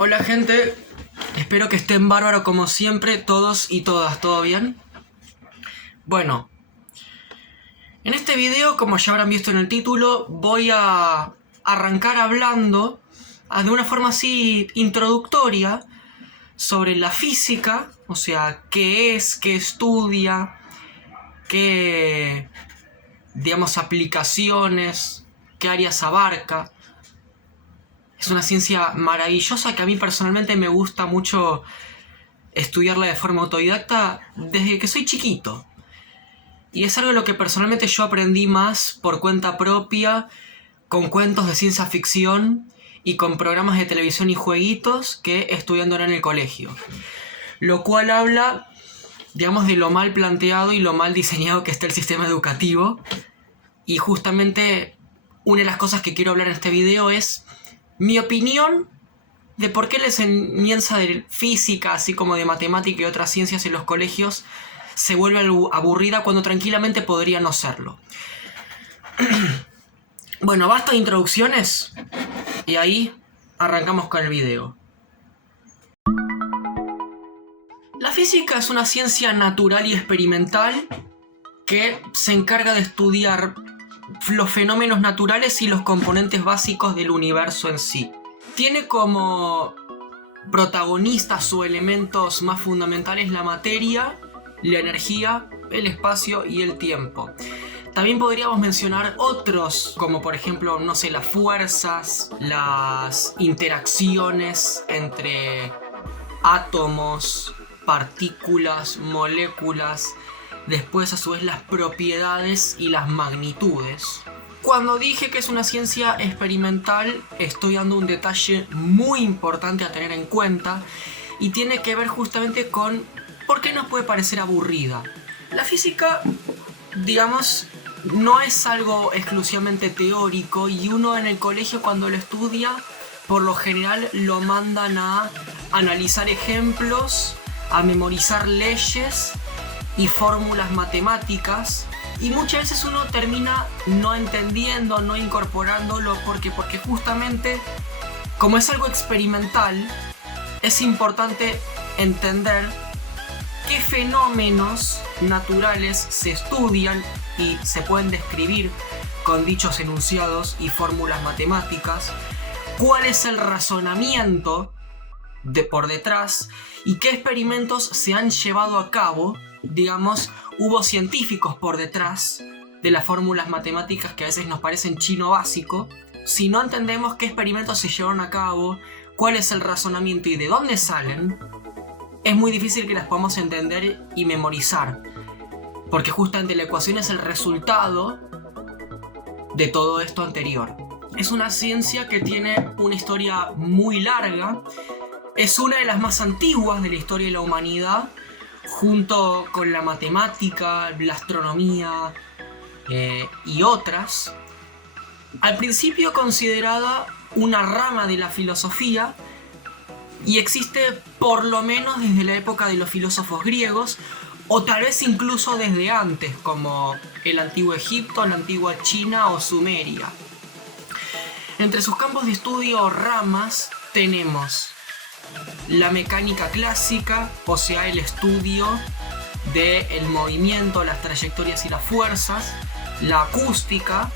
Hola gente, espero que estén bárbaro como siempre, todos y todas, ¿todo bien? Bueno, en este video, como ya habrán visto en el título, voy a arrancar hablando de una forma así introductoria sobre la física, o sea, qué es, qué estudia, qué, digamos, aplicaciones, qué áreas abarca. Es una ciencia maravillosa que a mí personalmente me gusta mucho estudiarla de forma autodidacta desde que soy chiquito. Y es algo de lo que personalmente yo aprendí más por cuenta propia, con cuentos de ciencia ficción y con programas de televisión y jueguitos que estudiándola en el colegio. Lo cual habla, digamos, de lo mal planteado y lo mal diseñado que está el sistema educativo. Y justamente una de las cosas que quiero hablar en este video es mi opinión de por qué la enseñanza de física, así como de matemática y otras ciencias en los colegios, se vuelve aburrida cuando tranquilamente podría no serlo. Bueno, basta de introducciones y ahí arrancamos con el video. La física es una ciencia natural y experimental que se encarga de estudiar los fenómenos naturales y los componentes básicos del universo en sí. Tiene como protagonistas o elementos más fundamentales la materia, la energía, el espacio y el tiempo. También podríamos mencionar otros, como por ejemplo, no sé, las fuerzas, las interacciones entre átomos, partículas, moléculas, después a su vez las propiedades y las magnitudes. Cuando dije que es una ciencia experimental, estoy dando un detalle muy importante a tener en cuenta y tiene que ver justamente con por qué nos puede parecer aburrida. La física, digamos, no es algo exclusivamente teórico y uno en el colegio cuando lo estudia, por lo general lo mandan a analizar ejemplos, a memorizar leyes y fórmulas matemáticas. Y muchas veces uno termina no entendiendo, no incorporándolo, porque justamente como es algo experimental, es importante entender qué fenómenos naturales se estudian y se pueden describir con dichos enunciados y fórmulas matemáticas, cuál es el razonamiento por detrás y qué experimentos se han llevado a cabo. Digamos, hubo científicos por detrás de las fórmulas matemáticas que a veces nos parecen chino básico. Si no entendemos qué experimentos se llevaron a cabo, cuál es el razonamiento y de dónde salen, es muy difícil que las podamos entender y memorizar, porque justamente la ecuación es el resultado de todo esto anterior. Es una ciencia que tiene una historia muy larga, es una de las más antiguas de la historia de la humanidad, junto con la matemática, la astronomía y otras. Al principio considerada una rama de la filosofía y existe por lo menos desde la época de los filósofos griegos o tal vez incluso desde antes, como el antiguo Egipto, la antigua China o Sumeria. Entre sus campos de estudio o ramas tenemos la mecánica clásica, o sea, el estudio del movimiento, las trayectorias y las fuerzas, la acústica,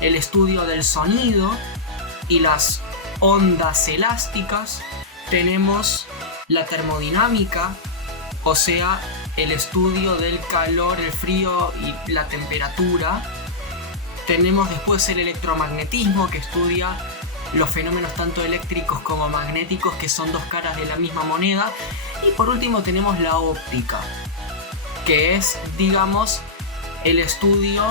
el estudio del sonido y las ondas elásticas, tenemos la termodinámica, o sea, el estudio del calor, el frío y la temperatura, tenemos después el electromagnetismo que estudia los fenómenos tanto eléctricos como magnéticos, que son dos caras de la misma moneda. Y por último tenemos la óptica, que es, digamos, el estudio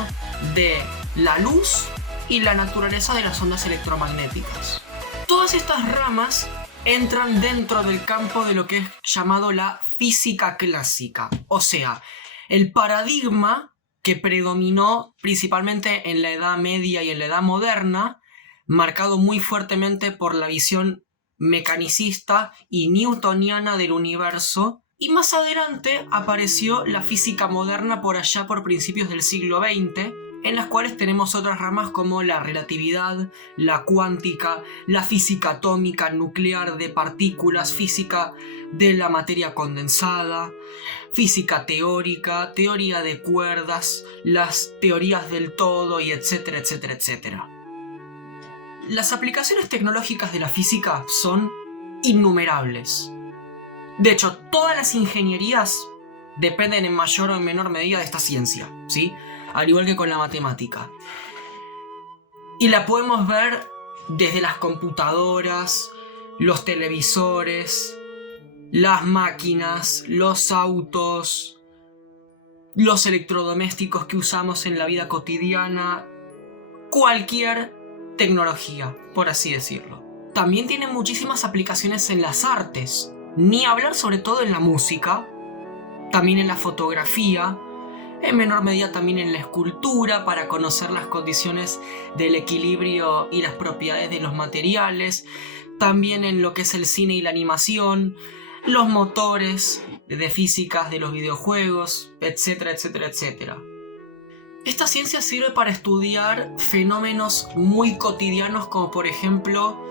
de la luz y la naturaleza de las ondas electromagnéticas. Todas estas ramas entran dentro del campo de lo que es llamado la física clásica, o sea, el paradigma que predominó principalmente en la Edad Media y en la Edad Moderna, marcado muy fuertemente por la visión mecanicista y newtoniana del universo. Y más adelante apareció la física moderna por allá por principios del siglo XX, en las cuales tenemos otras ramas como la relatividad, la cuántica, la física atómica, nuclear, de partículas, física de la materia condensada, física teórica, teoría de cuerdas, las teorías del todo y etcétera, etcétera, etcétera. Las aplicaciones tecnológicas de la física son innumerables. De hecho, todas las ingenierías dependen en mayor o en menor medida de esta ciencia, ¿sí? Al igual que con la matemática. Y la podemos ver desde las computadoras, los televisores, las máquinas, los autos, los electrodomésticos que usamos en la vida cotidiana, cualquier tecnología, por así decirlo. También tiene muchísimas aplicaciones en las artes, ni hablar sobre todo en la música, también en la fotografía, en menor medida también en la escultura para conocer las condiciones del equilibrio y las propiedades de los materiales, también en lo que es el cine y la animación, los motores de físicas de los videojuegos, etcétera, etcétera, etcétera. Esta ciencia sirve para estudiar fenómenos muy cotidianos como por ejemplo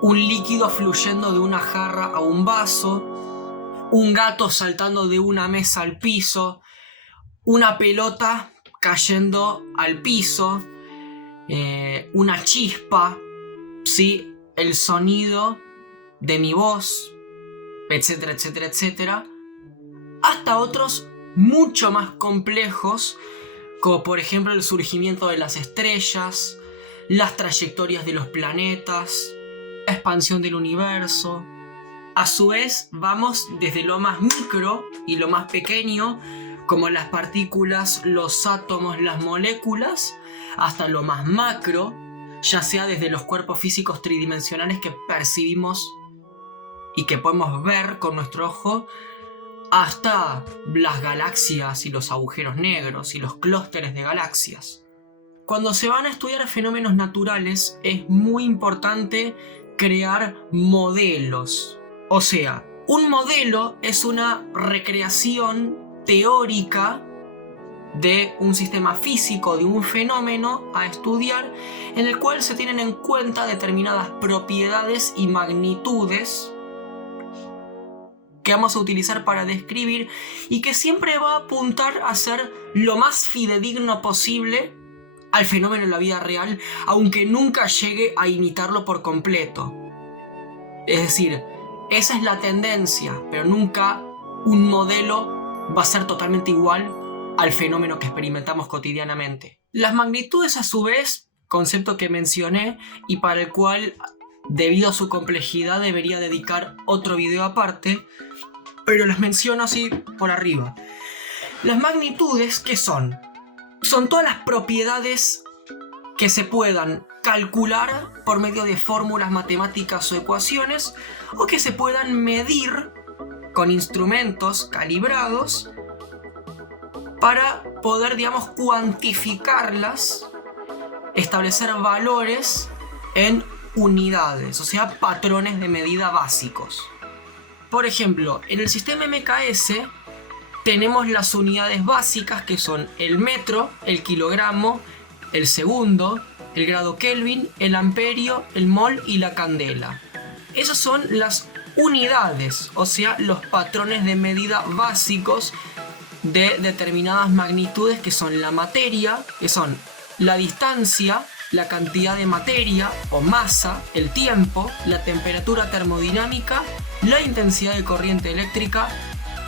un líquido fluyendo de una jarra a un vaso, un gato saltando de una mesa al piso, una pelota cayendo al piso, una chispa, ¿sí? El sonido de mi voz, etcétera, etcétera, etcétera, hasta otros mucho más complejos, como por ejemplo el surgimiento de las estrellas, las trayectorias de los planetas, la expansión del universo. A su vez, vamos desde lo más micro y lo más pequeño, como las partículas, los átomos, las moléculas, hasta lo más macro, ya sea desde los cuerpos físicos tridimensionales que percibimos y que podemos ver con nuestro ojo, hasta las galaxias y los agujeros negros y los clústeres de galaxias. Cuando se van a estudiar fenómenos naturales, es muy importante crear modelos. O sea, un modelo es una recreación teórica de un sistema físico, de un fenómeno a estudiar, en el cual se tienen en cuenta determinadas propiedades y magnitudes que vamos a utilizar para describir y que siempre va a apuntar a ser lo más fidedigno posible al fenómeno en la vida real, aunque nunca llegue a imitarlo por completo. Es decir, esa es la tendencia, pero nunca un modelo va a ser totalmente igual al fenómeno que experimentamos cotidianamente. Las magnitudes, a su vez, concepto que mencioné y para el cual, debido a su complejidad, debería dedicar otro video aparte, pero las menciono así por arriba. Las magnitudes, ¿qué son? Son todas las propiedades que se puedan calcular por medio de fórmulas matemáticas o ecuaciones, o que se puedan medir con instrumentos calibrados para poder, digamos, cuantificarlas, establecer valores en unidades, o sea, patrones de medida básicos. Por ejemplo, en el sistema MKS tenemos las unidades básicas que son el metro, el kilogramo, el segundo, el grado Kelvin, el amperio, el mol y la candela. Esas son las unidades, o sea, los patrones de medida básicos de determinadas magnitudes que son la materia, que son la distancia, la cantidad de materia o masa, el tiempo, la temperatura termodinámica, la intensidad de corriente eléctrica,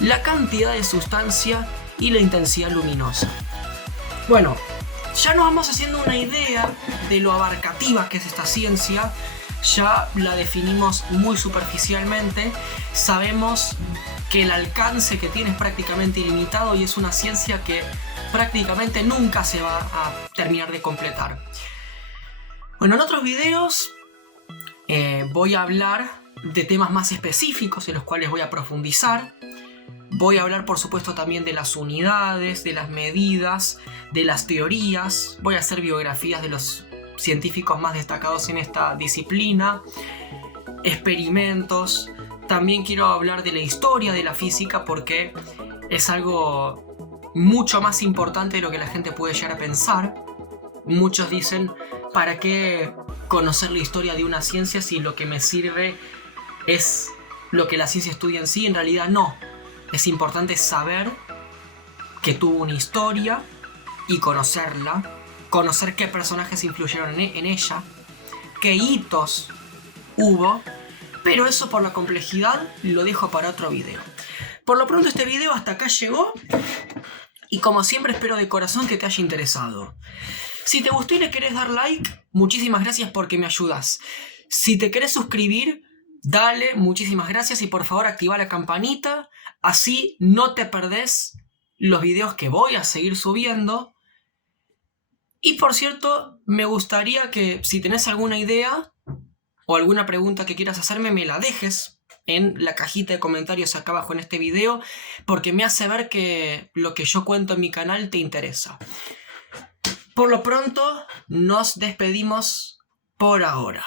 la cantidad de sustancia y la intensidad luminosa. Bueno, ya nos vamos haciendo una idea de lo abarcativa que es esta ciencia. Ya la definimos muy superficialmente. Sabemos que el alcance que tiene es prácticamente ilimitado y es una ciencia que prácticamente nunca se va a terminar de completar. Bueno, en otros videos voy a hablar de temas más específicos en los cuales voy a profundizar. Voy a hablar, por supuesto, también de las unidades, de las medidas, de las teorías. Voy a hacer biografías de los científicos más destacados en esta disciplina, experimentos. También quiero hablar de la historia de la física porque es algo mucho más importante de lo que la gente puede llegar a pensar. Muchos dicen, ¿para qué conocer la historia de una ciencia si lo que me sirve es lo que la ciencia estudia en sí? En realidad no. Es importante saber que tuvo una historia y conocerla, conocer qué personajes influyeron en ella, qué hitos hubo, pero eso por la complejidad lo dejo para otro video. Por lo pronto este video hasta acá llegó y como siempre espero de corazón que te haya interesado. Si te gustó y le querés dar like, muchísimas gracias porque me ayudas. Si te querés suscribir, dale, muchísimas gracias y por favor activa la campanita, así no te perdés los videos que voy a seguir subiendo. Y por cierto, me gustaría que si tenés alguna idea o alguna pregunta que quieras hacerme, me la dejes en la cajita de comentarios acá abajo en este video, porque me hace ver que lo que yo cuento en mi canal te interesa. Por lo pronto, nos despedimos por ahora.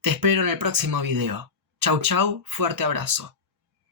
Te espero en el próximo video. Chau chau, fuerte abrazo.